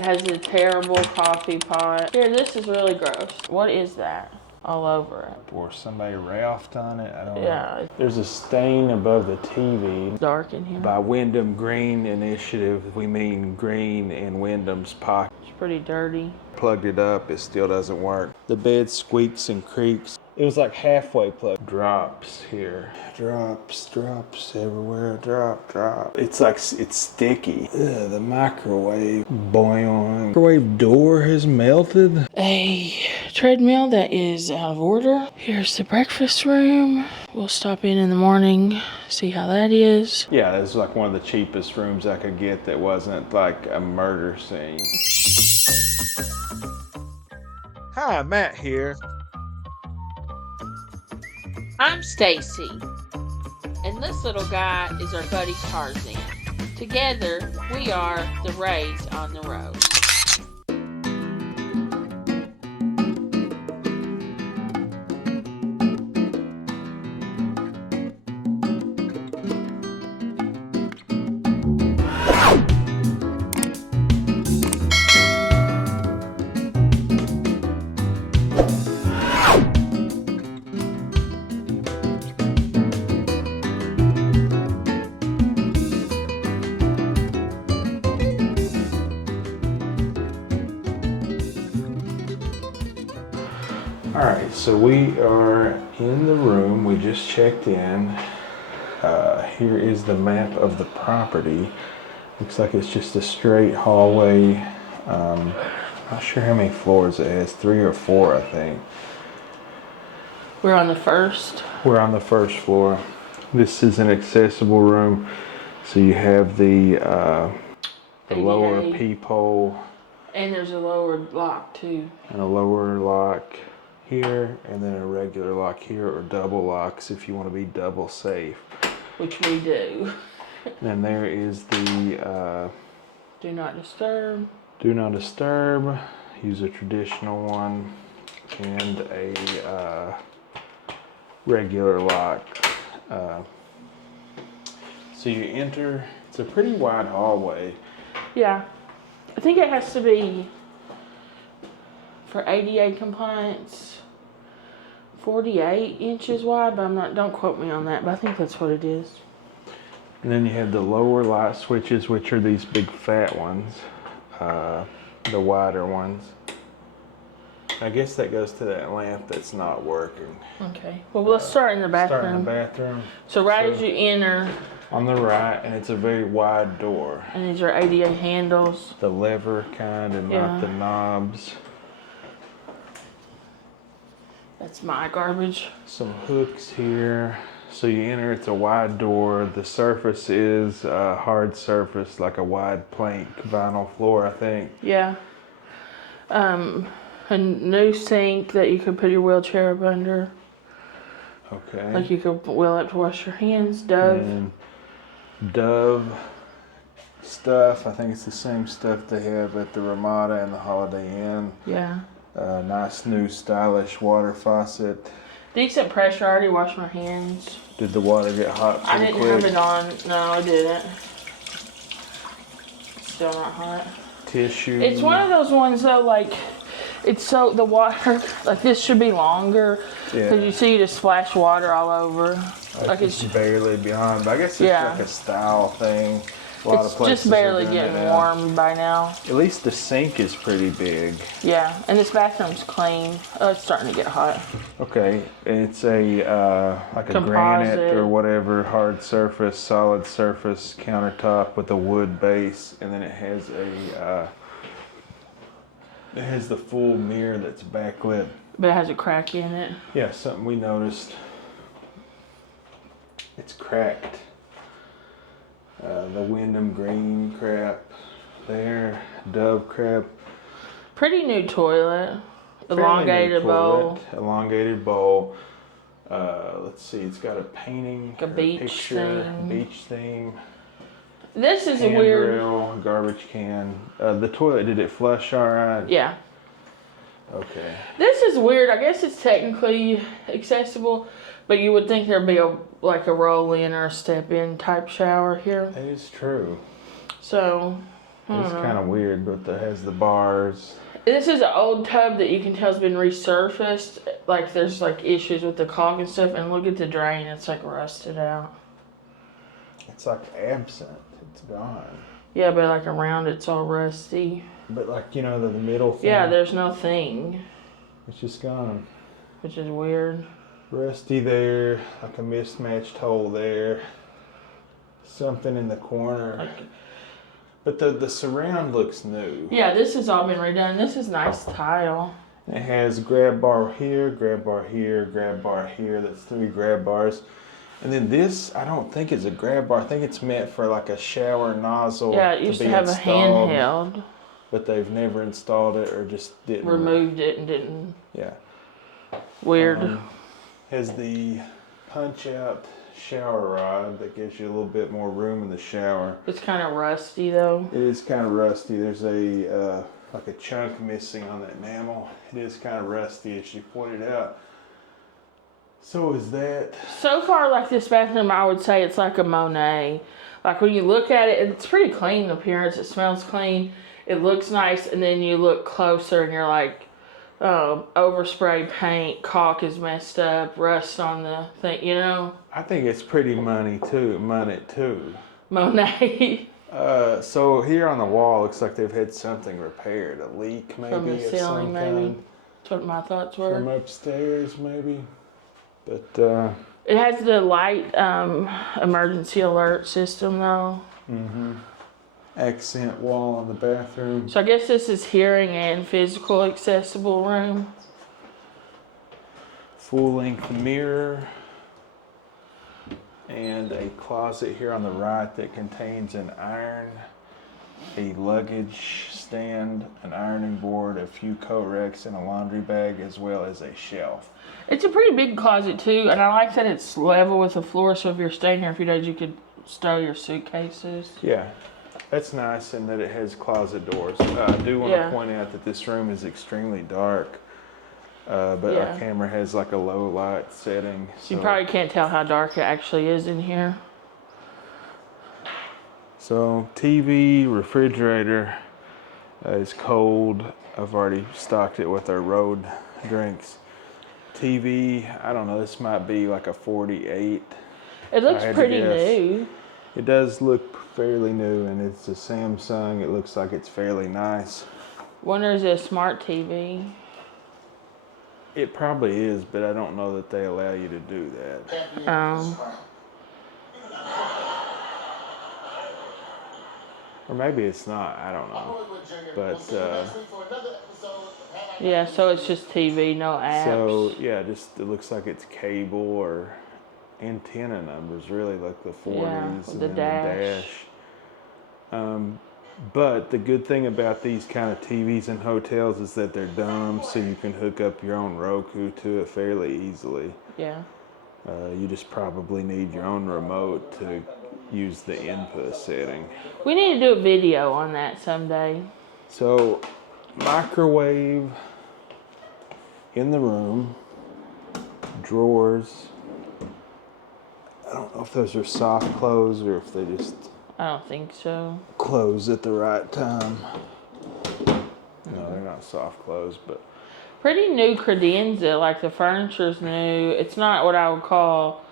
It has a terrible coffee pot. Here, this is really gross. What is that? All over it. Or somebody ralphed on it. I don't know. Yeah. There's a stain above the TV. Dark in here. By Wyndham Green Initiative, we mean green in Wyndham's pocket. It's pretty dirty. Plugged it up, it still doesn't work. The bed squeaks and creaks. It was like halfway plugged. Drops here. Drops everywhere. Drop. It's like, it's sticky. Ugh, the microwave. Boing. Microwave door has melted. A treadmill that is out of order. Here's the breakfast room. We'll stop in the morning, see how that is. Yeah, this is like one of the cheapest rooms I could get that wasn't like a murder scene. Hi, Matt here. I'm Staci, and this little guy is our buddy Tarzan. Together, we are the Rays on the road. Alright, so we are in the room. We just checked in. Here is the map of the property. Looks like it's just a straight hallway. Not sure how many floors it has. 3 or 4, I think. We're on the first. We're on the first floor. This is an accessible room. So you have the lower ADA. peephole. And there's a lower lock too. And a lower lock here, and then a regular lock here, or double locks if you want to be double safe. Which we do. And there is the Do not disturb. do not disturb. Use a traditional one and a regular lock. So you enter. It's a pretty wide hallway. Yeah. I think it has to be, for ADA compliance, 48 inches wide, but don't quote me on that, but I think that's what it is. And then you have the lower light switches, which are these big fat ones, the wider ones. I guess that goes to that lamp that's not working. Okay. Well, let's start in the bathroom. Start in the bathroom. So right as you enter. On the right, and it's a very wide door. And these are ADA handles. The lever kind and not the knobs. That's my garbage. Some hooks here. So you enter, it's a wide door. The surface is a hard surface, like a wide plank vinyl floor, I think. Yeah. A new sink that you could put your wheelchair up under. Okay. Like you could wheel up to wash your hands. Dove. And Dove stuff. I think it's the same stuff they have at the Ramada and the Holiday Inn. Yeah. Nice new stylish water faucet. Decent pressure. I already washed my hands. Did the water get hot I pretty didn't quick? have it on. No, I didn't. Still not hot. Tissue. It's one of those ones though, like, it's so, the water, like this should be longer. Yeah. Cause you see you just splash water all over. Like it's barely beyond, but I guess it's like a style thing. A lot of It's places just barely are doing getting it now. warm by now. At least the sink is pretty big. Yeah, and this bathroom's clean. Oh, it's starting to get hot. Okay, it's a like a Composite. granite or whatever hard surface, solid surface countertop with a wood base, and then it has the full mirror that's backlit. But it has a crack in it. Yeah, something we noticed. It's cracked. The Wyndham Green crap there, Dove crap. Pretty new toilet. Fairly Elongated new bowl. toilet, elongated bowl. Let's see, it's got a painting, A beach picture, theme. beach theme. This is a weird. Handrail, garbage can. The toilet, did it flush all right? Yeah. Okay. This is weird. I guess it's technically accessible, but you would think there'd be a roll in or a step in type shower here. That is true. So, It's kind of weird, but it has the bars. This is an old tub that you can tell has been resurfaced. Like there's like issues with the caulk and stuff. And look at the drain; it's like rusted out. It's like absent. It's gone. Yeah, but like around it's all rusty. But like the middle thing. Yeah, there's no thing. It's just gone. Which is weird. Rusty there, like a mismatched hole there. Something in the corner. But the surround looks new. Yeah, this has all been redone. This is nice tile. It has grab bar here, grab bar here, grab bar here. That's 3 grab bars. And then this, I don't think is a grab bar. I think it's meant for like a shower nozzle. Yeah, it used to have installed, a handheld. But they've never installed it or just didn't. Removed it and didn't. Yeah. Weird. Has the punch out shower rod that gives you a little bit more room in the shower. It's kind of rusty though. It is kind of rusty. There's a like a chunk missing on that enamel. It is kind of rusty as you pointed out. So is that. So far, like this bathroom, I would say it's like a Monet. Like when you look at it, it's pretty clean in appearance. It smells clean. It looks nice, and then you look closer and you're like, overspray paint, caulk is messed up, rust on the thing, I think it's pretty money too. Monet. So here on the wall, looks like they've had something repaired. A leak maybe From the ceiling, maybe. That's what my thoughts were. From upstairs, maybe. But it has the light emergency alert system though. Mm-hmm. Accent wall on the bathroom. So I guess this is hearing and physical accessible room. Full length mirror. And a closet here on the right that contains an iron, a luggage stand, an ironing board, a few coat racks, and a laundry bag, as well as a shelf. It's a pretty big closet too, and I like that it's level with the floor, so if you're staying here a few days, you could stow your suitcases. Yeah, that's nice, and that it has closet doors. I do want to point out that this room is extremely dark, but our camera has like a low light setting. So you probably can't tell how dark it actually is in here. So TV, refrigerator is cold. I've already stocked it with our road drinks. TV, I don't know, this might be like a 48. It looks pretty new. It does look fairly new, and it's a Samsung. It looks like it's fairly nice. Wonder is it a smart TV? It probably is, but I don't know that they allow you to do that. Or maybe it's not, I don't know. But yeah, so it's just TV, no apps. So yeah, just it looks like it's cable or antenna numbers, really, like the 40s and the then dash. the dash. But the good thing about these kind of TVs in hotels is that they're dumb, so you can hook up your own Roku to it fairly easily. Yeah. You just probably need your own remote to use the input setting. We need to do a video on that someday. So, microwave in the room, drawers. I don't know if those are soft close or if they just... I don't think so. Close at the right time. No, they're not soft close, but... Pretty new credenza, like the furniture's new. It's not what I would call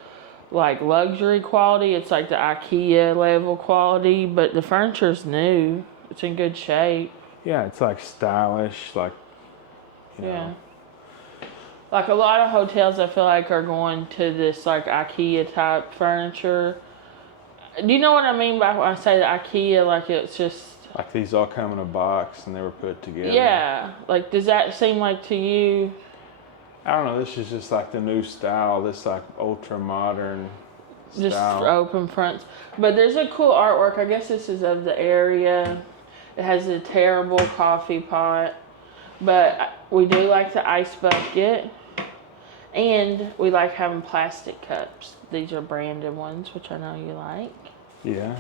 like luxury quality. It's like the IKEA level quality, but the furniture's new. It's in good shape. Yeah, it's like stylish, like, you know. Yeah. Like a lot of hotels I feel like are going to this like IKEA type furniture. Do you know what I mean by when I say the IKEA? Like it's just... Like these all come in a box and they were put together. Yeah. Like does that seem like to you? I don't know, this is just like the new style, this like ultra modern style. Just open fronts. But there's a cool artwork. I guess this is of the area. It has a terrible coffee pot. But we do like the ice bucket. And we like having plastic cups. These are branded ones, which I know you like. Yeah.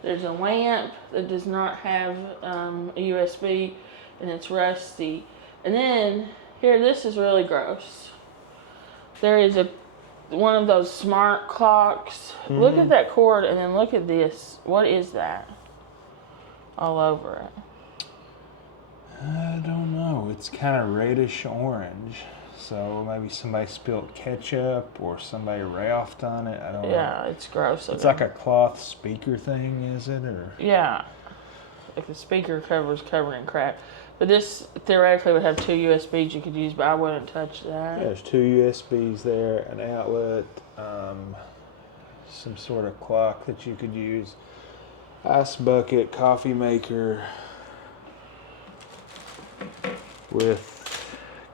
There's a lamp that does not have a USB, and it's rusty. And then, here, this is really gross. There is one of those smart clocks. Mm-hmm. Look at that cord, and then look at this. What is that? all over it? I don't know. It's kind of reddish orange. So maybe somebody spilled ketchup or somebody ralphed on it. I don't know. Yeah, it's gross. It's like a cloth speaker thing, is it? Or yeah, like the speaker cover is covered in crap. But this theoretically would have 2 USBs you could use, but I wouldn't touch that. yeah, there's 2 USBs there, an outlet, some sort of clock that you could use, ice bucket, coffee maker with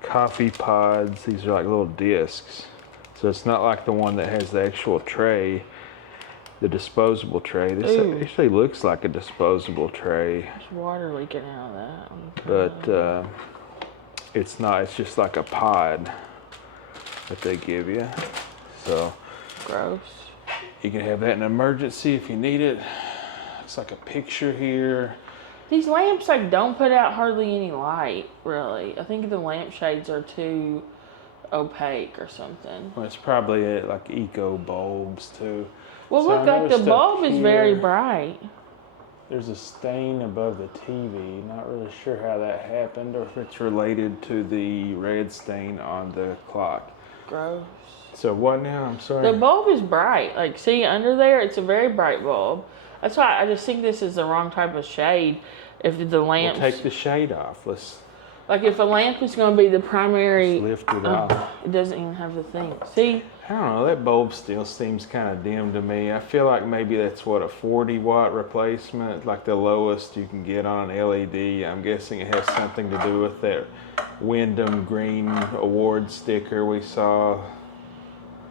coffee pods. These are like little discs. So it's not like the one that has the actual tray, the disposable tray. This actually looks like a disposable tray. There's water leaking out of that. But it's not. It's just like a pod that they give you. So gross. you can have that in an emergency if you need it. It's like a picture here. These lamps don't put out hardly any light, really. I think the lampshades are too opaque or something. Well, it's probably like eco bulbs too. Well, So look, I like the noticed bulb up is very here, bright. There's a stain above the TV. Not really sure how that happened or if it's related to the red stain on the clock. Gross. So what now? I'm sorry. The bulb is bright. Like, see under there, it's a very bright bulb. That's why I just think this is the wrong type of shade. If the lamps, We'll take the shade off. Let's like if a lamp is going to be the primary, lift it off. it doesn't even have the thing. See, I don't know. That bulb still seems kind of dim to me. I feel like maybe that's what, a 40-watt replacement, like the lowest you can get on an LED. I'm guessing it has something to do with that Wyndham Green award sticker we saw.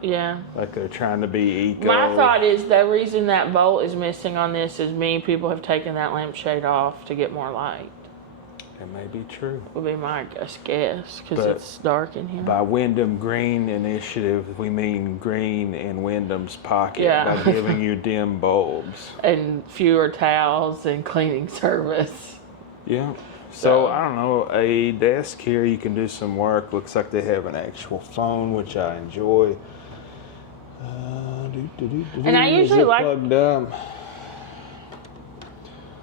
yeah. Like they're trying to be eco. My thought is the reason that bolt is missing on this is many people have taken that lampshade off to get more light. It may be true. Would be my guess because But it's dark in here. By Wyndham Green Initiative, we mean green in Wyndham's pocket Yeah. by giving you dim bulbs. And fewer towels and cleaning service. Yeah. So, I don't know, a desk here, you can do some work. Looks like they have an actual phone, which I enjoy. And I usually like- plugged up.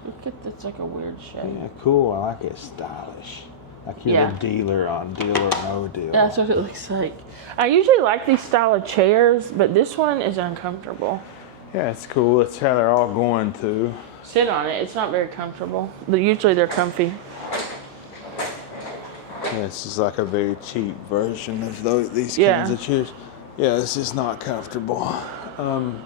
Look at that's like a weird shape. Yeah, cool. I like it. Stylish. Like you're Yeah. the dealer on Deal or No Deal. That's what it looks like. I usually like these style of chairs, but this one is uncomfortable. Yeah, it's cool. That's how they're all going to. Sit on it. It's not very comfortable. But usually they're comfy. Yeah, this is like a very cheap version of these Yeah. kinds of chairs. Yeah, this is not comfortable. Pretty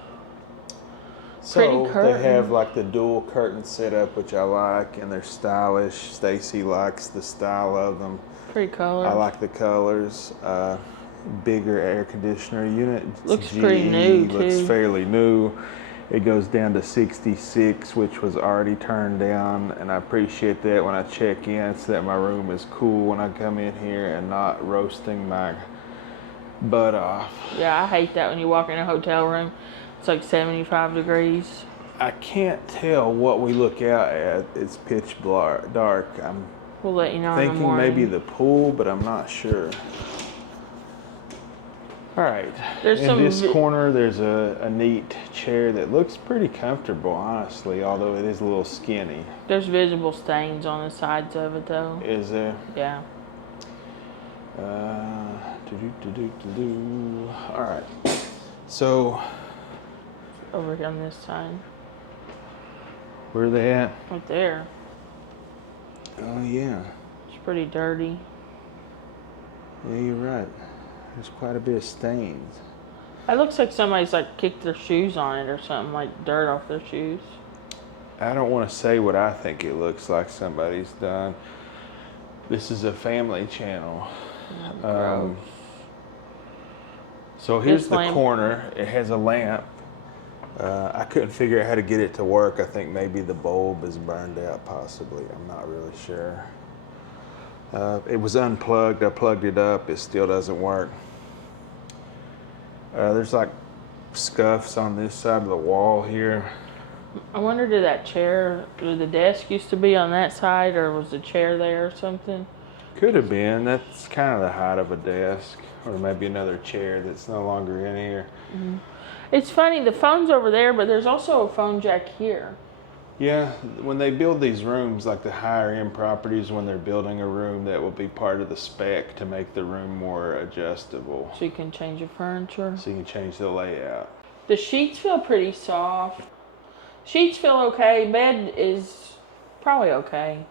So curtain. they have like the dual curtain setup, which I like, and they're stylish. Staci likes the style of them. Pretty color. I like the colors. Bigger air conditioner unit. It's Looks pretty new, Looks too. fairly new. It goes down to 66, which was already turned down, and I appreciate that when I check in, so that my room is cool when I come in here and not roasting my butt off. Yeah, I hate that when you walk in a hotel room. It's like 75 degrees. I can't tell what we look out at. It's pitch dark. I'm We'll let you know in the thinking morning. maybe the pool, but I'm not sure. All right. There's in some this corner, there's a neat chair that looks pretty comfortable, honestly, although it is a little skinny. There's visible stains on the sides of it, though. Is there? Yeah. All right. So, Over here on this side. where are they at? Right there. Oh, yeah. It's pretty dirty. Yeah, you're right. There's quite a bit of stains. It looks like somebody's like kicked their shoes on it or something, like dirt off their shoes. I don't want to say what I think it looks like somebody's done. This is a family channel. Gross. So here's This the lamp- corner. It has a lamp. I couldn't figure out how to get it to work. I think maybe the bulb is burned out, possibly. I'm not really sure. It was unplugged. I plugged it up. It still doesn't work. There's like scuffs on this side of the wall here. I wonder, did the desk used to be on that side, or was the chair there or something? Could have been. That's kind of the height of a desk. Or maybe another chair that's no longer in here. It's funny, the phone's over there, but there's also a phone jack here. Yeah, when they build these rooms, like the higher end properties, when they're building a room, that will be part of the spec to make the room more adjustable. So you can change your furniture. So you can change the layout. The sheets feel pretty soft. Sheets feel okay. Bed is probably okay.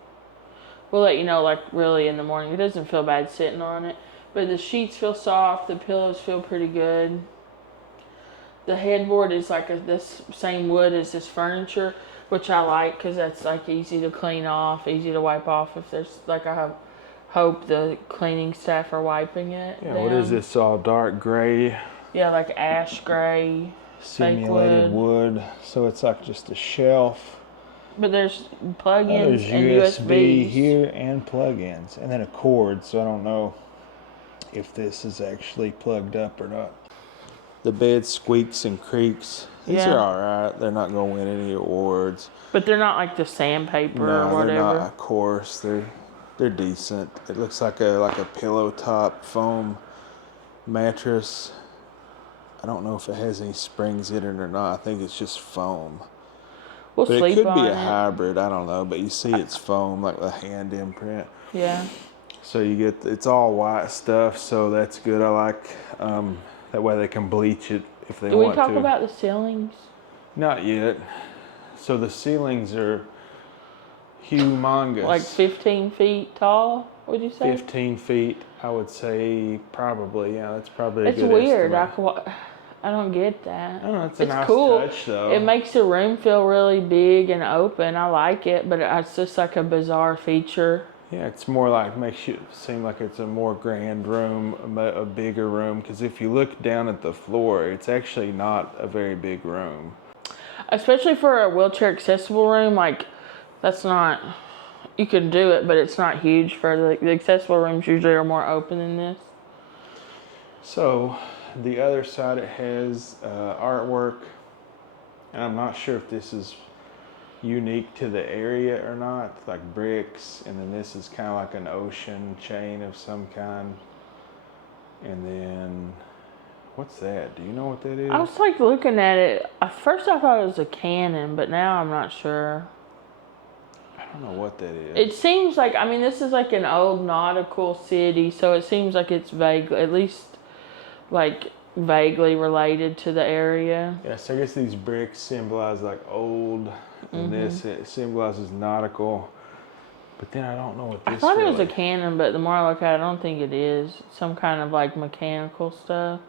We'll let you know, like, really in the morning. It doesn't feel bad sitting on it. But the sheets feel soft. The pillows feel pretty good. The headboard is like this same wood as this furniture, which I like because that's like easy to clean off, easy to wipe off. If there's like, I hope the cleaning staff are wiping it. Yeah, down. what is this? All dark gray? Yeah, like ash gray. Simulated wood. So it's like just a shelf. But there's plug-ins There's and USB USBs. here and plug-ins, and then a cord. So I don't know if this is actually plugged up or not. The bed squeaks and creaks. These are all right. They're not going to win any awards. But they're not like the sandpaper or whatever. No, they're not. Of course, they're decent. It looks like a pillow top foam mattress. I don't know if it has any springs in it or not. I think it's just foam. We'll but sleep it could on be a it. hybrid. I don't know. But you see, it's foam, like the hand imprint. Yeah. So you get it's all white stuff. So that's good. I like. That way they can bleach it if they want to. Do we talk about the ceilings? Not yet. So the ceilings are humongous. Like 15 feet tall, would you say? 15 feet, I would say probably. Yeah, that's probably a good weird. estimate. I don't get that. I don't know, it's a nice cool. touch though. It makes the room feel really big and open. I like it, but it's just like a bizarre feature. Yeah, it's more like, makes you seem like it's a more grand room, a bigger room. Because if you look down at the floor, it's actually not a very big room. Especially for a wheelchair accessible room, like, that's not, you can do it, but it's not huge. For the accessible rooms usually are more open than this. So the other side, it has artwork. And I'm not sure if this is unique to the area or not, like bricks, and then this is kind of like an ocean chain of some kind. And then what's that? Do you know what that is? I was like looking at it. At first I thought it was a cannon, but now I'm not sure. I don't know what that is. It seems like, I mean, this is like an old nautical city, so it seems like it's vague, at least like vaguely related to the area. Yeah, so I guess these bricks symbolize like old, and this it symbolizes nautical. But then I don't know what this is. I thought it was a cannon, but the more I look at it, I don't think it is. Some kind of like mechanical stuff.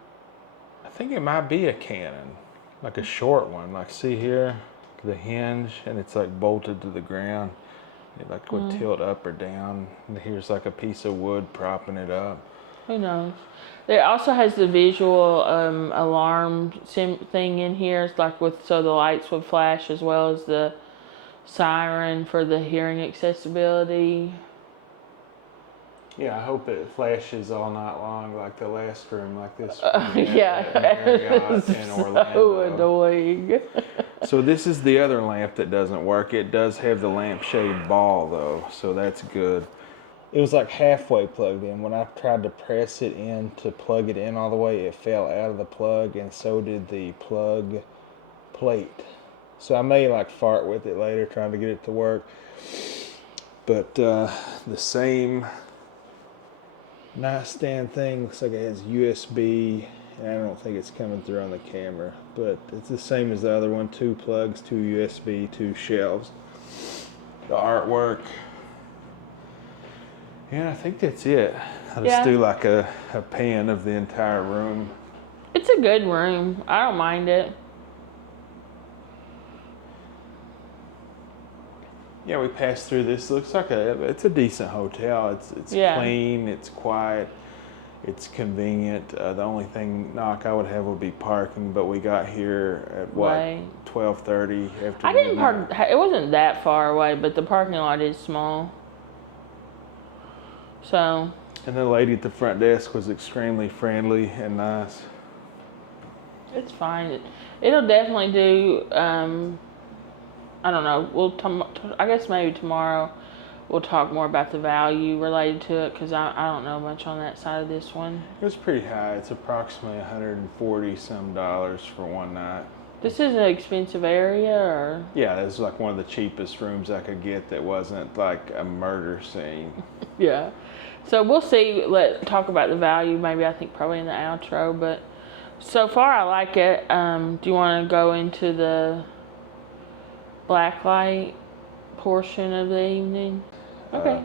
I think it might be a cannon, like a short one. Like, see here, the hinge, and it's like bolted to the ground. It like would tilt up or down. And here's like a piece of wood propping it up. Who knows? It also has the visual alarm thing in here. It's like so the lights would flash as well as the siren for the hearing accessibility. Yeah, I hope it flashes all night long like the last room, like this. Yeah, Marriott in Orlando. so annoying. So this is the other lamp that doesn't work. It does have the lampshade ball though, so that's good. It was like halfway plugged in. When I tried to press it in to plug it in all the way, it fell out of the plug, and so did the plug plate. So I may like fart with it later trying to get it to work. But the same nightstand thing looks like it has USB, and I don't think it's coming through on the camera, but it's the same as the other one. 2 plugs, 2 USB, 2 shelves. The artwork. Yeah, I think that's it. I'll just do like a pan of the entire room. It's a good room. I don't mind it. Yeah, we passed through this. Looks like it's a decent hotel. It's clean, it's quiet, it's convenient. The only knock I would have would be parking, but we got here at 12:30 after. I didn't park. It wasn't that far away, but the parking lot is small. So. And the lady at the front desk was extremely friendly and nice. It's fine. It'll definitely do. I don't know. I guess maybe tomorrow we'll talk more about the value related to it, because I don't know much on that side of this one. It was pretty high. It's approximately $140 some for one night. This is an expensive area, or? Yeah, it was like one of the cheapest rooms I could get that wasn't like a murder scene. Yeah. So we'll see. Talk about the value. Maybe I think probably in the outro. But so far I like it. Do you want to go into the blacklight portion of the evening? Okay.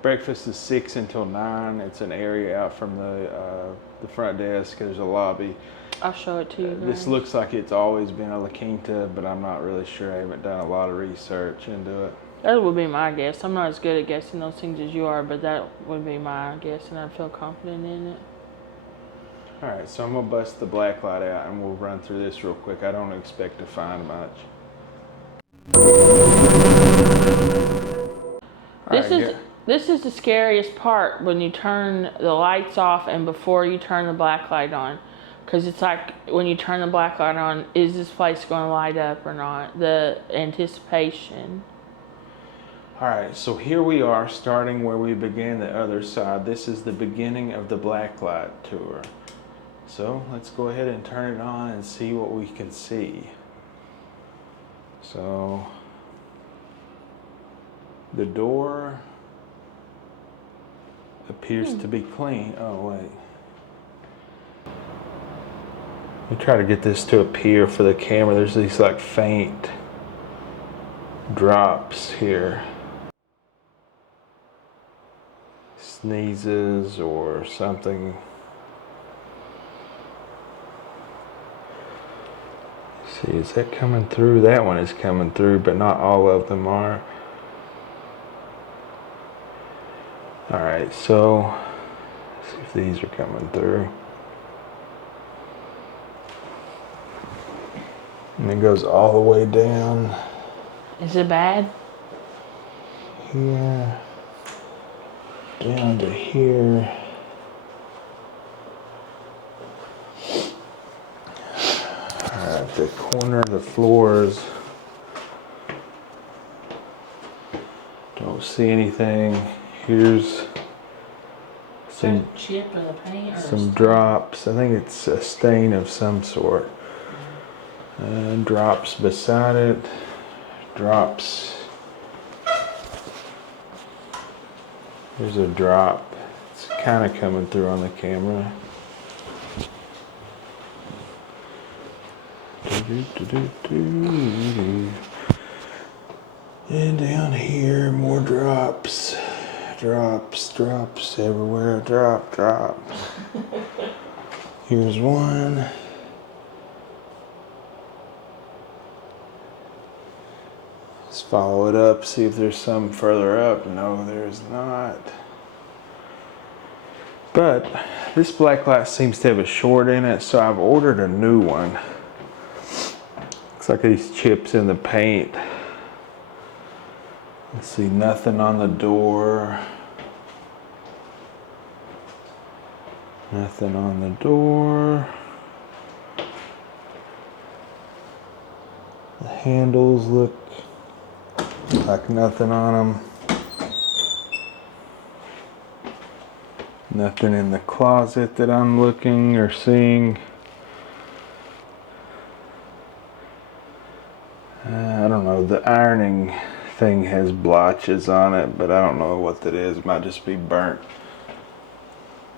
Breakfast is 6 until 9. It's an area out from the front desk. There's a lobby. I'll show it to you. This looks like it's always been a LaQuinta, but I'm not really sure. I haven't done a lot of research into it. That would be my guess. I'm not as good at guessing those things as you are, but that would be my guess, and I feel confident in it. All right, so I'm gonna bust the black light out, and we'll run through this real quick. I don't expect to find much. This is the scariest part when you turn the lights off and before you turn the black light on. Because it's like when you turn the black light on, is this place going to light up or not? The anticipation. All right, so here we are starting where we began the other side. This is the beginning of the blacklight tour. So let's go ahead and turn it on and see what we can see. So the door appears to be clean. Oh, wait. Let me try to get this to appear for the camera. There's these like faint drops here. Sneezes or something. Let's see, is that coming through? That one is coming through, but not all of them are. Alright, so let's see if these are coming through. And it goes all the way down. Is it bad? Here. Down to here. Alright, the corner of the floors. Don't see anything. Here's some chip in the paint or some drops. I think it's a stain of some sort. Drops beside it. Drops. There's a drop. It's kind of coming through on the camera. And down here, more drops. Drops everywhere. Drops. Here's one. Let's follow it up, see if there's some further up. No, there's not. But this black light seems to have a short in it, so I've ordered a new one. Looks like these chips in the paint. Let's see, nothing on the door. Nothing on the door. The handles look like nothing on them. Nothing in the closet that I'm looking or seeing. I don't know, the ironing thing has blotches on it, but I don't know what that is. It might just be burnt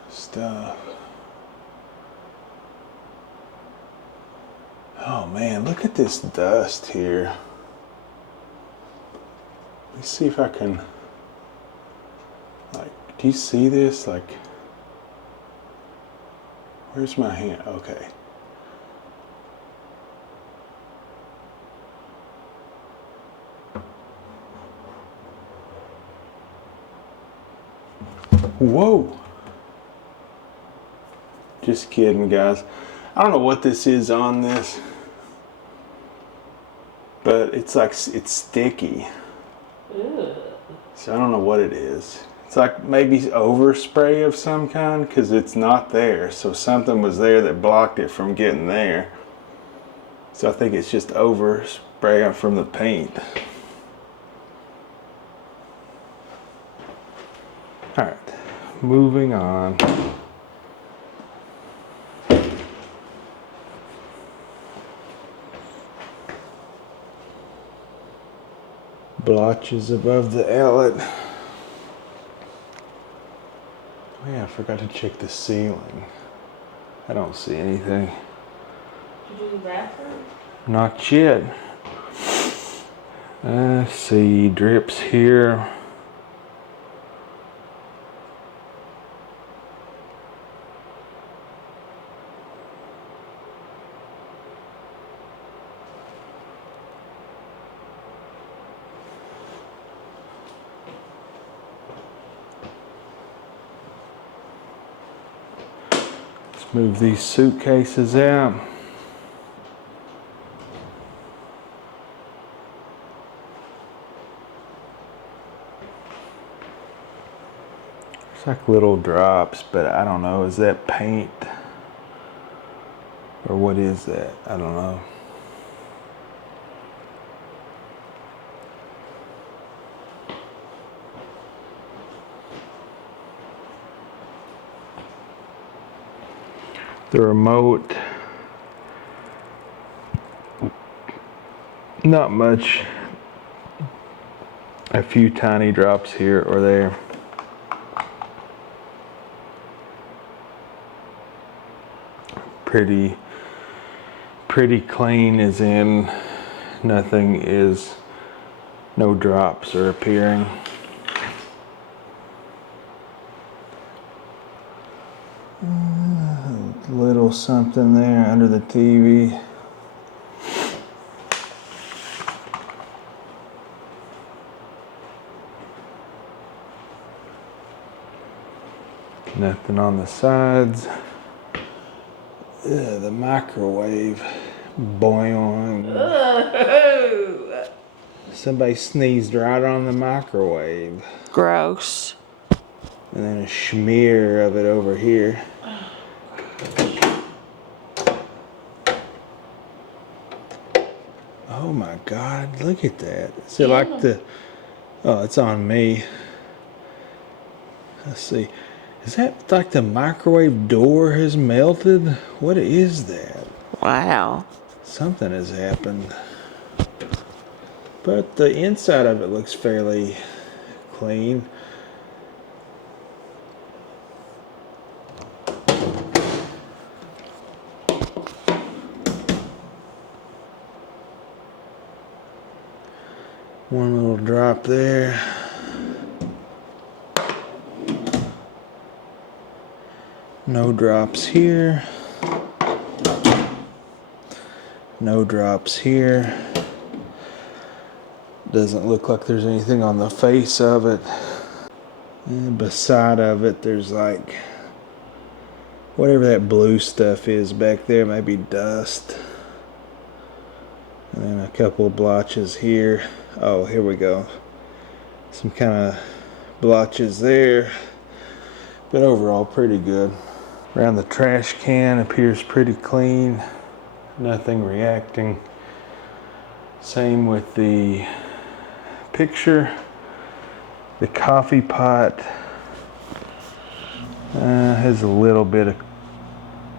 stuff. Oh man, look at this dust here. Let me see if I can, like, do you see this? Like, where's my hand? Okay. Whoa. Just kidding, guys. I don't know what this is on this, but it's like, it's sticky. Ew. So I don't know what it is. It's like maybe overspray of some kind, because it's not there. So something was there that blocked it from getting there. So I think it's just overspray from the paint. Alright, moving on. blotches above the outlet. Oh yeah, I forgot to check the ceiling. I don't see anything. Did you do the bathroom? Not yet. See, drips here. Let's move these suitcases out. It's like little drops, but I don't know, is that paint? Or what is that? I don't know. The remote, not much. A few tiny drops here or there. Pretty clean, as in no drops are appearing. Little something there under the TV. Nothing on the sides. The microwave. Boing. Somebody sneezed right on the microwave. Gross. And then a smear of it over here. Oh my God, look at that. Is it like the... Oh, it's on me. Let's see. Is that like the microwave door has melted? What is that? Wow. Something has happened. But the inside of it looks fairly clean. One little drop there. No drops here. No drops here. Doesn't look like there's anything on the face of it. And beside of it, there's like whatever that blue stuff is back there, maybe dust. And then a couple of blotches here. Oh, here we go. Some kind of blotches there. But overall, pretty good. Around the trash can appears pretty clean. Nothing reacting. Same with the picture. The coffee pot has a little bit of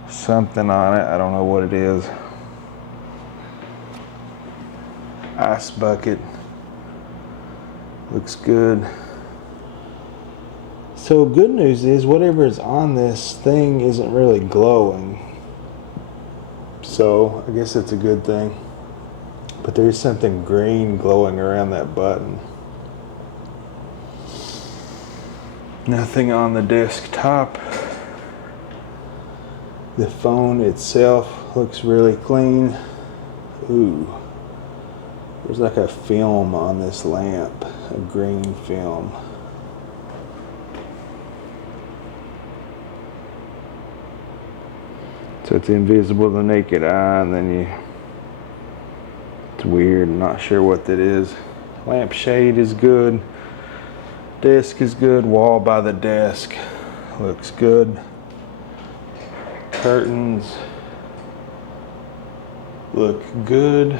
something on it. I don't know what it is. Ice bucket. Looks good. So good news is whatever is on this thing isn't really glowing. So I guess it's a good thing. But there's something green glowing around that button. Nothing on the desktop. The phone itself looks really clean. Ooh. There's like a film on this lamp. A green film. So it's invisible to the naked eye, and then it's weird, I'm not sure what that is. Lampshade is good. Desk is good. Wall by the desk looks good. Curtains look good.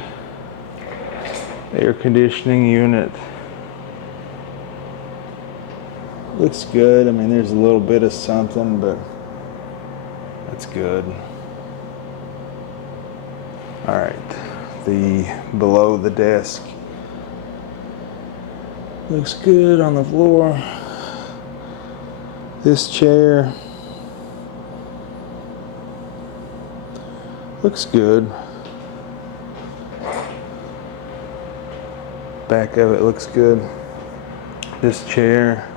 Air conditioning unit looks good. I mean, there's a little bit of something, but that's good. All right, the below the desk Looks good on the floor. This chair looks good. Back of it looks good. This chair.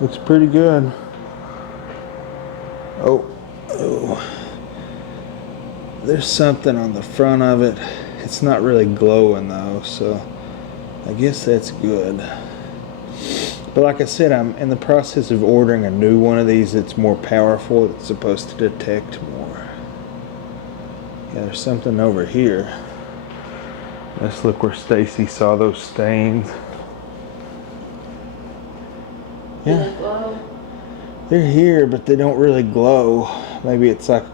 Looks pretty good. Oh. There's something on the front of it. It's not really glowing though, so I guess that's good. But like I said, I'm in the process of ordering a new one of these that's more powerful. It's supposed to detect more. Yeah, there's something over here. Let's look where Staci saw those stains. Yeah. They're here, but they don't really glow. Maybe it's like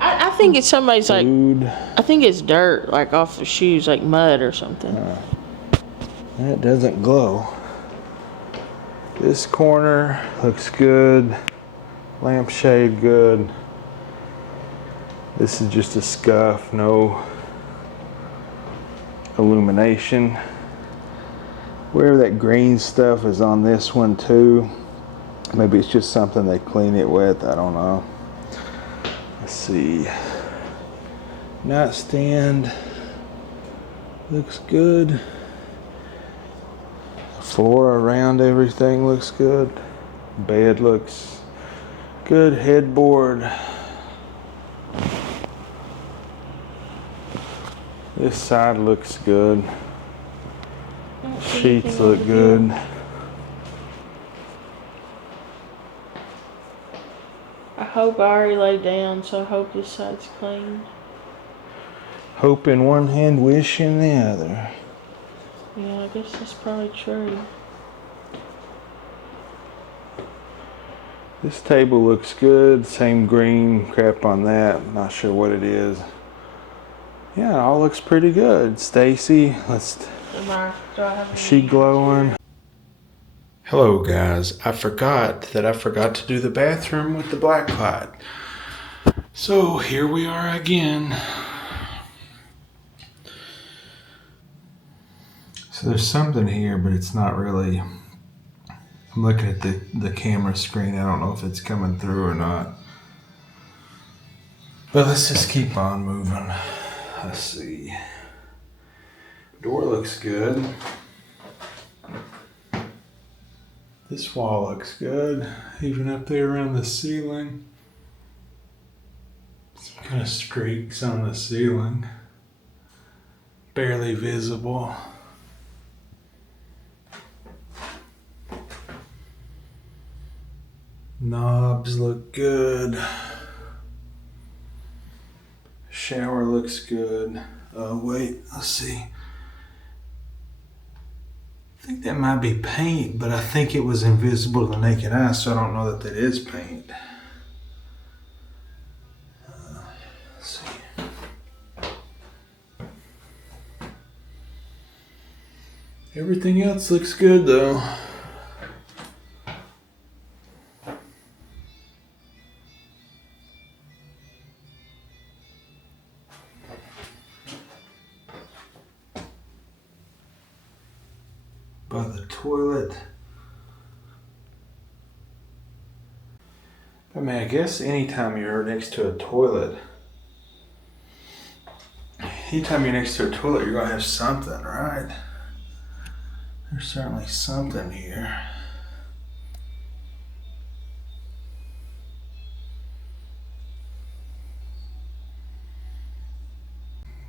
I think it's somebody's food. like, I think it's dirt, like off the shoes, like mud or something. That doesn't glow. This corner looks good. Lampshade good. This is just a scuff, no illumination. Where that green stuff is on this one too. Maybe it's just something they clean it with, I don't know. Let's see. Nightstand looks good. The floor around everything looks good. Bed looks good. Headboard. This side looks good. Sheets look good. I hope I already laid down, so I hope this side's clean. Hope in one hand, wish in the other. Yeah, I guess that's probably true. This table looks good. Same green crap on that. Not sure what it is. Yeah, it all looks pretty good. Staci, is she glowing? Hello guys, I forgot to do the bathroom with the black light. So here we are again. So there's something here, but it's not really. I'm looking at the camera screen. I don't know if it's coming through or not. But let's just keep on moving. Let's see. Door looks good. This wall looks good. Even up there around the ceiling. Some kind of streaks on the ceiling. Barely visible. Knobs look good. Shower looks good. Oh wait, let's see. I think that might be paint, but I think it was invisible to the naked eye, so I don't know that that is paint. Let's see. Everything else looks good though. By the toilet. I mean, I guess anytime you're next to a toilet, you're gonna have something, right? There's certainly something here.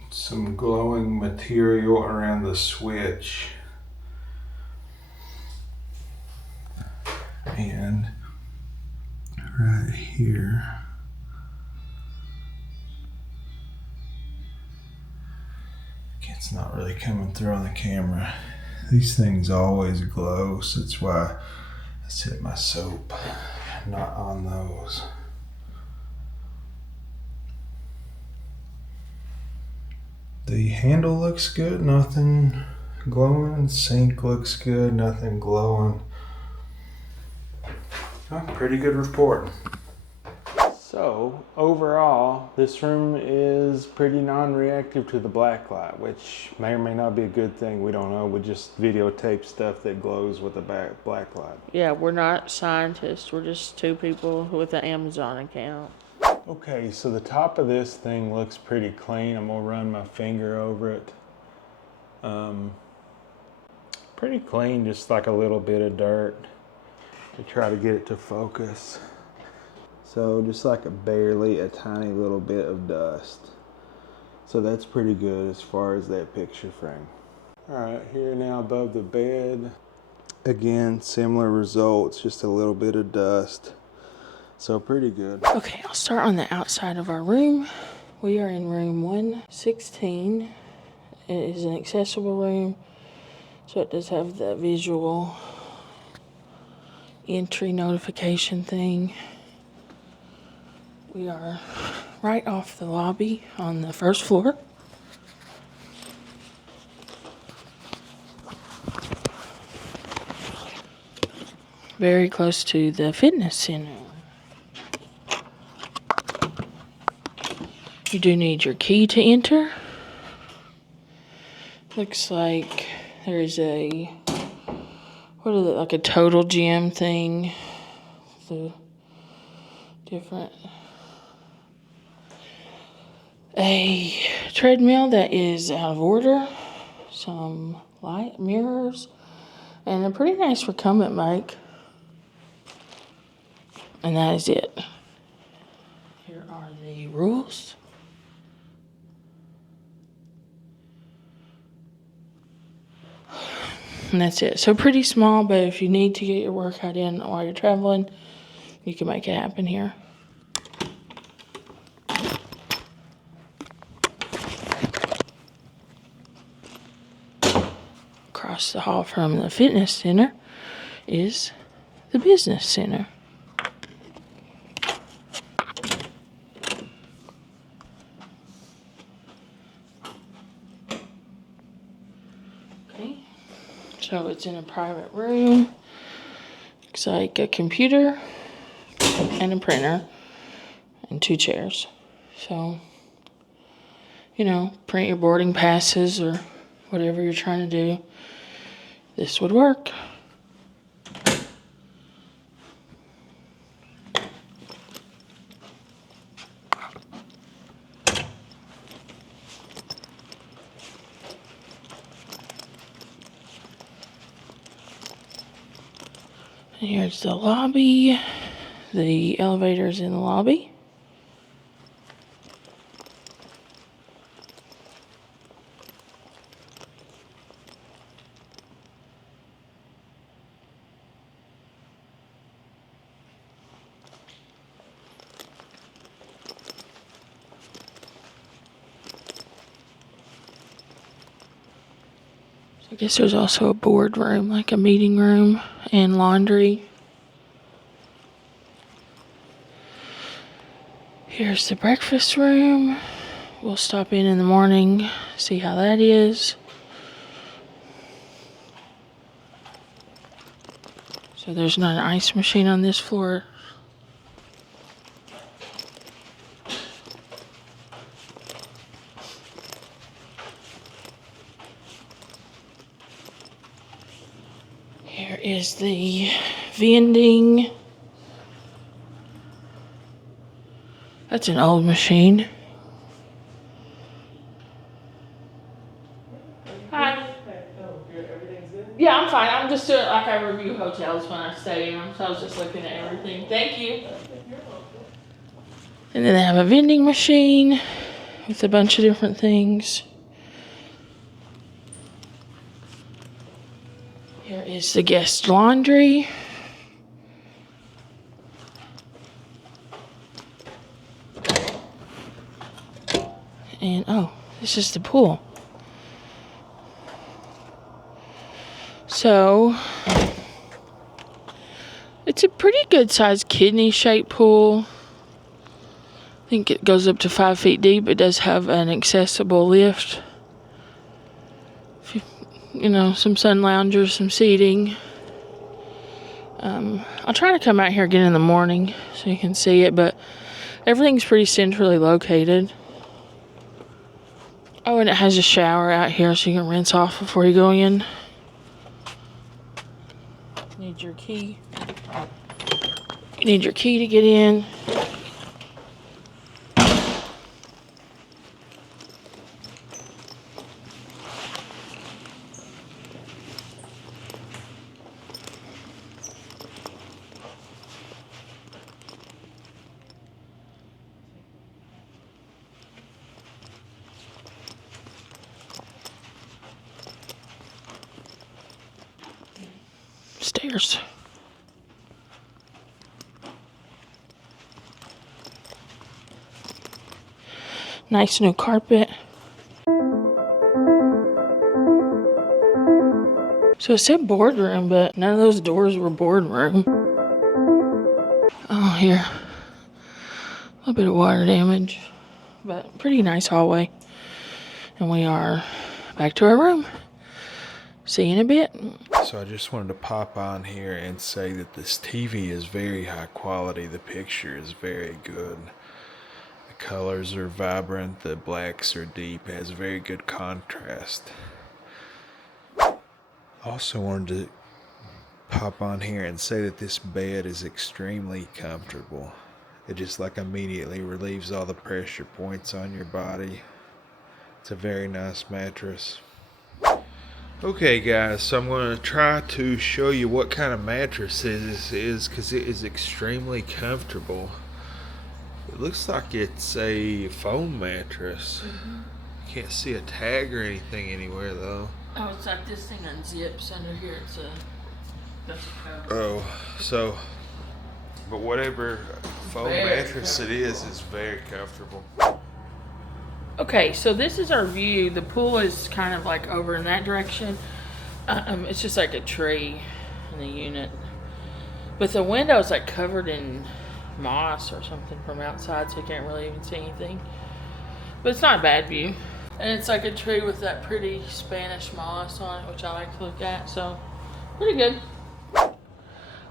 Some glowing material around the switch. And right here, it's not really coming through on the camera. These things always glow, so that's why I set my soap not on those. The handle looks good, nothing glowing. Sink looks good, nothing glowing. Oh, pretty good report. So overall, this room is pretty non-reactive to the black light, which may or may not be a good thing. We don't know. We just videotape stuff that glows with a black light. Yeah, we're not scientists. We're just two people with an Amazon account. Okay, so the top of this thing looks pretty clean. I'm gonna run my finger over it. Pretty clean, just like a little bit of dirt to try to get it to focus. So just like a tiny little bit of dust. So that's pretty good as far as that picture frame. All right, here now above the bed. Again, similar results, just a little bit of dust. So pretty good. Okay, I'll start on the outside of our room. We are in room 116. It is an accessible room, so it does have the visual entry notification thing. We are right off the lobby on the first floor. Very close to the fitness center. You do need your key to enter. Looks like there's a, what is it, like a total gym thing. The different, a treadmill that is out of order, some light mirrors, and a pretty nice recumbent bike. And that is it. Here are the rules. And that's it. So pretty small, but if you need to get your workout in while you're traveling, you can make it happen here. Across the hall from the fitness center is the business center. Okay, so it's in a private room. Looks like a computer and a printer and 2 chairs. So, you know, print your boarding passes or whatever you're trying to do. This would work. And here's the lobby. The elevator's in the lobby. I guess there's also a board room, like a meeting room and laundry. Here's the breakfast room. We'll stop in the morning, see how that is. So there's not an ice machine on this floor. Here is the vending. That's an old machine. Hi. Yeah, I'm fine. I'm just doing like I review hotels when I stay in them, so I was just looking at everything. Thank you. And then they have a vending machine with a bunch of different things. Here is the guest laundry. And oh, this is the pool. So, it's a pretty good sized kidney shaped pool. I think it goes up to 5 feet deep. It does have an accessible lift. You know, some sun loungers, some seating. I'll try to come out here again in the morning so you can see it, but Everything's pretty centrally located. Oh, and it has a shower out here so you can rinse off before you go in. Need your key. You need your key to get in. Stairs. Nice new carpet. So it said boardroom, but none of those doors were boardroom. Oh, here. A little bit of water damage, but pretty nice hallway. And we are back to our room. See you in a bit. So I just wanted to pop on here and say that this TV is very high quality. The picture is very good. The colors are vibrant. The blacks are deep. It has very good contrast. Also wanted to pop on here and say that this bed is extremely comfortable. It just like immediately relieves all the pressure points on your body. It's a very nice mattress. Okay guys, so I'm going to try to show you what kind of mattress this is because it is extremely comfortable. It looks like it's a foam mattress. Can't see a tag or anything anywhere though. Oh, it's like this thing unzips under here. That's a cover. Oh, so, but whatever foam mattress it is very comfortable. Okay, so this is our view. The pool is kind of like over in that direction. It's just like a tree in the unit. But the window is like covered in moss or something from outside, so you can't really even see anything. But it's not a bad view. And it's like a tree with that pretty Spanish moss on it, which I like to look at, so pretty good.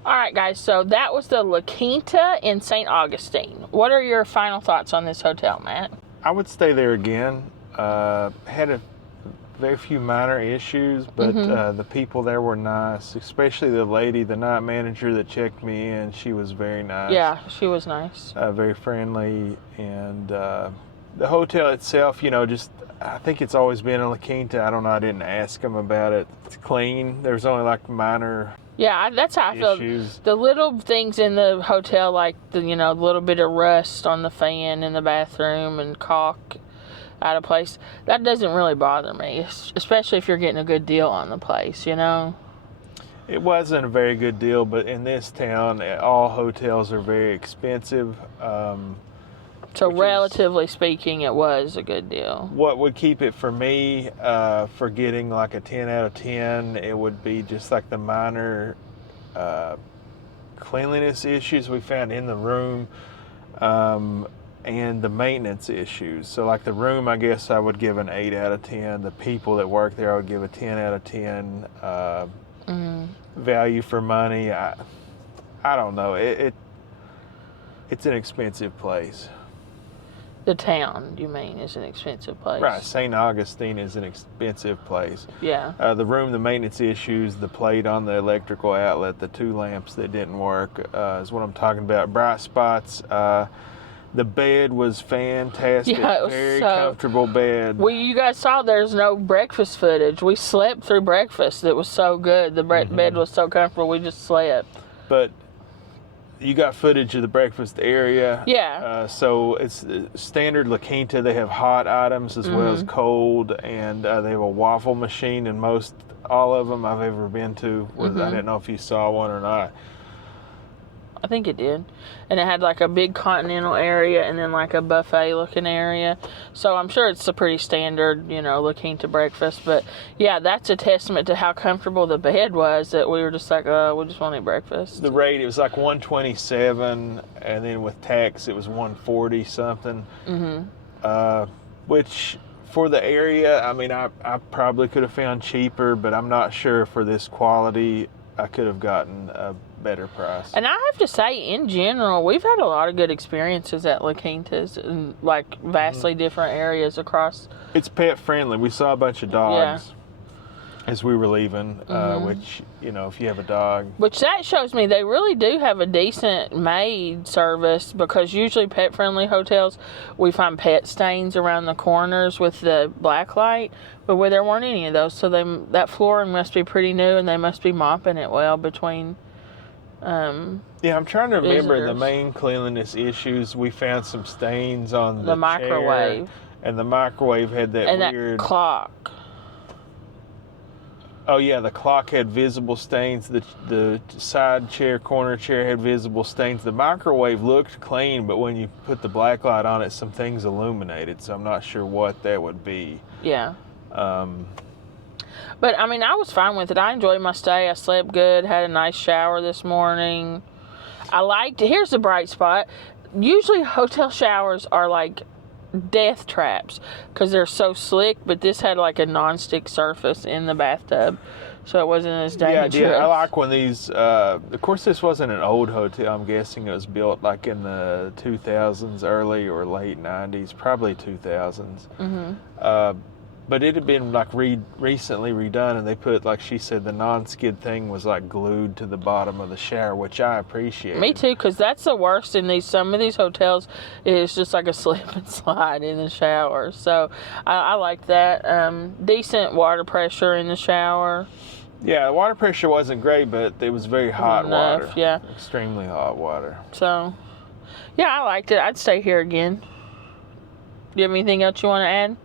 Alright guys, so that was the LaQuinta in St. Augustine. What are your final thoughts on this hotel, Matt? I would stay there again. Had a very few minor issues, but the people there were nice, especially the lady, the night manager that checked me in. She was very nice. Yeah, she was nice. Very friendly, and the hotel itself, you know, just I think it's always been in LaQuinta. I don't know. I didn't ask them about it. It's clean. There's only like minor. Yeah, that's how I feel. The little things in the hotel, like the little bit of rust on the fan in the bathroom and caulk out of place, that doesn't really bother me, especially if you're getting a good deal on the place, you know. It wasn't a very good deal, but in this town, all hotels are very expensive. So relatively speaking, it was a good deal. What would keep it for me, for getting like a 10 out of 10, it would be just like the minor cleanliness issues we found in the room, and the maintenance issues. So like the room, I guess I would give an 8 out of 10. The people that work there, I would give a 10 out of 10. Value for money, I don't know. It's an expensive place. The town, you mean, is an expensive place. Right, St. Augustine is an expensive place. Yeah. The room, the maintenance issues, the plate on the electrical outlet, the 2 lamps that didn't work is what I'm talking about. Bright spots. The bed was fantastic. Yeah, it was very comfortable bed. You guys saw there's no breakfast footage. We slept through breakfast. It was so good. The bed was so comfortable. We just slept. But you got footage of the breakfast area. Yeah. So it's standard LaQuinta. They have hot items as well as cold, and they have a waffle machine in all of them I've ever been to. I didn't know if you saw one or not. I think it did. And it had like a big continental area and then like a buffet looking area. So I'm sure it's a pretty standard, LaQuinta breakfast. But yeah, that's a testament to how comfortable the bed was that we were just like, we just want to eat breakfast. The rate, it was like $127, and then with tax it was $140 something. Which for the area, I mean, I probably could have found cheaper, but I'm not sure for this quality I could have gotten a better price. And I have to say, in general, we've had a lot of good experiences at LaQuinta's in like vastly different areas across. It's pet friendly. We saw a bunch of dogs as we were leaving, which, you know, if you have a dog. Which that shows me they really do have a decent maid service, because usually pet friendly hotels, we find pet stains around the corners with the black light, but where there weren't any of those. So that flooring must be pretty new, and they must be mopping it well between. Yeah, I'm trying to remember visitors. the main cleanliness issues. We found some stains on The microwave. chair, and the microwave had that weird. That clock. Oh yeah, the clock had visible stains. The side chair, corner chair had visible stains. The microwave looked clean, but when you put the black light on it, some things illuminated. So I'm not sure what that would be. Yeah. But I mean, I was fine with it. I enjoyed my stay. I slept good. Had a nice shower this morning. I liked. Here's the bright spot. Usually, hotel showers are like death traps because they're so slick, but this had like a non-stick surface in the bathtub, so it wasn't as dangerous. Yeah, I like when these of course this wasn't an old hotel. I'm guessing it was built like in the 2000s, early or late 90s, probably 2000s. But it had been like recently redone, and they put, like she said, the non-skid thing was like glued to the bottom of the shower, which I appreciate. Me too, because that's the worst in some of these hotels. It's just like a slip and slide in the shower. So I like that. Decent water pressure in the shower. Yeah, the water pressure wasn't great, but it was very hot water. Yeah, extremely hot water. So yeah, I liked it. I'd stay here again. Do you have anything else you want to add?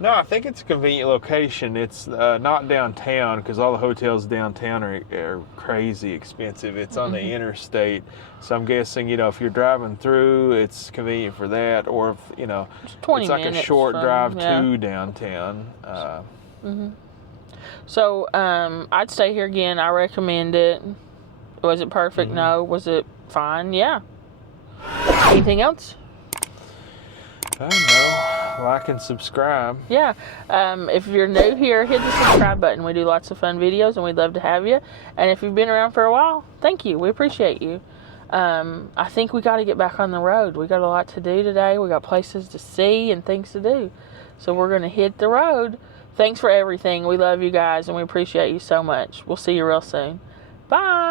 No, I think it's a convenient location. It's not downtown, because all the hotels downtown are crazy expensive. It's on the interstate. So I'm guessing, you know, if you're driving through, it's convenient for that. Or if, you know, it's like a short drive to downtown. So I'd stay here again. I recommend it. Was it perfect? No. Was it fine? Yeah. Anything else? I don't know. Like and subscribe. Yeah. If you're new here, hit the subscribe button. We do lots of fun videos, and we'd love to have you. And if you've been around for a while, thank you. We appreciate you. I think we got to get back on the road. We got a lot to do today. We got places to see and things to do. So we're going to hit the road. Thanks for everything. We love you guys, and we appreciate you so much. We'll see you real soon. Bye.